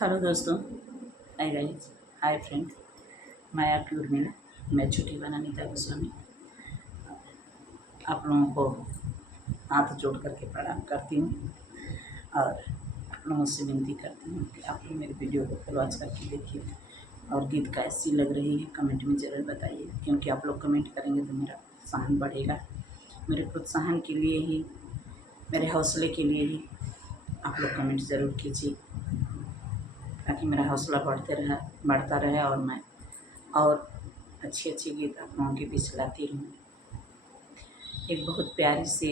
Hello दोस्तों, hi guys, hi friend. मैं आपकी उर्मिला, मैं छुट्टी बनानीता गोस्वामी आप लोगों को हाथ जोड़ करके प्रणाम करती हूँ और आप लोगों से विनती करती हूँ कि आप लोग मेरे वीडियो को फॉलो करके देखिए और गीत कैसी लग रही है कमेंट में ज़रूर बताइए, क्योंकि आप लोग कमेंट करेंगे तो मेरा प्रोत्साहन बढ़ेगा। मेरे प्रोत्साहन के लिए ही, मेरे हौसले के लिए ही आप लोग कमेंट ज़रूर कीजिए ताकि मेरा हौसला बढ़ता रहे और मैं और अच्छे गीत आप लोगों के बीच लाती रहूँ। एक बहुत प्यारी सी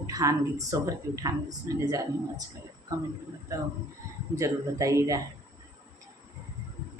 उठान गीत, सोहर की उठान गीत सुनाने जा रही हूँ। अच्छा लगे तो कमेंट में बताओ, ज़रूर बताइएगा।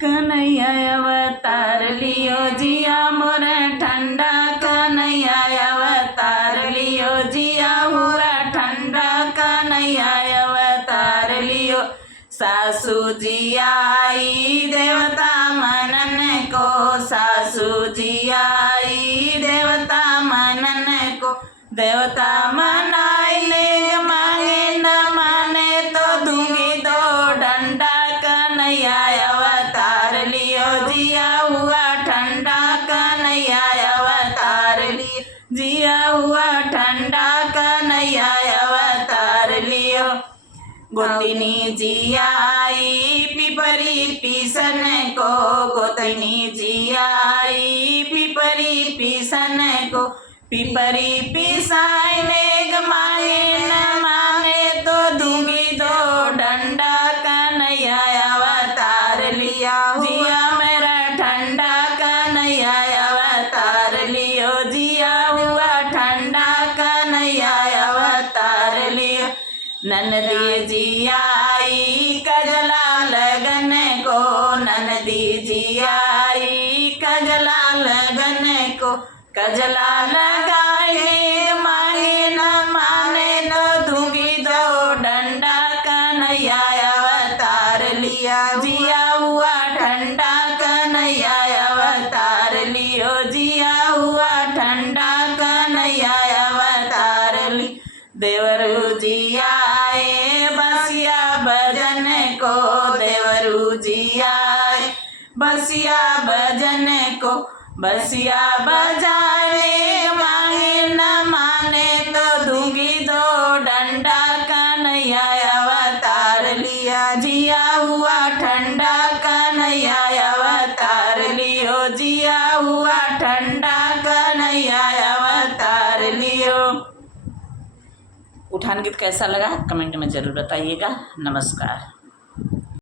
कन्हैया अवतार लियो जिया मोर ठंडा, कन्हैया अवतार लियो जिया हुआ ठंडा, कन्हैया अवतार लियो। सासू जी आई देवता मनन को, सासू जी आई देवता मनन को। देवता मनाइले मांगे न माने तो दूंगी दो डंडा, कन्हैया अवतार लियो जिया हुआ ठंडा, कन्हैया अवतार लियो जिया हुआ ठंडा, कन्हैया अवतार लियो। गोतनी जी आई पिपरी पीसन को, गोतनी जी आई पिपरी पीसन को। पिपरी पिसाई नेग मांगे न माने तो दूंगी दो डंडा, कन्हैया अवतार लिया जिया मेरा ठंडा, कन्हैया अवतार लियो जिया हुआ ठंडा, कन्हैया अवतार लियो। ननदी जी आई कजला लगन को, ननदी जी आई कजला लगन को। कजला लगाए मांगे न माने तो दूंगी दो डंडा, कन्हैया अवतार लिया जिया हुआ ठंडा, कन्हैया अवतार लियो जिया हुआ ठंडा, कन्हैया अवतार ली। देवरू जी आए बसिया भजन को, देवरू जी आए बसिया भजन को। बसिया बजाने मांगे न माने तो दूंगी दो डंडा, कन्हैया अवतार लिया जिया हुआ ठंडा, कन्हैया अवतार लियो जिया हुआ ठंडा, कन्हैया अवतार लियो। उठान गीत कैसा लगा कमेंट में ज़रूर बताइएगा। नमस्कार।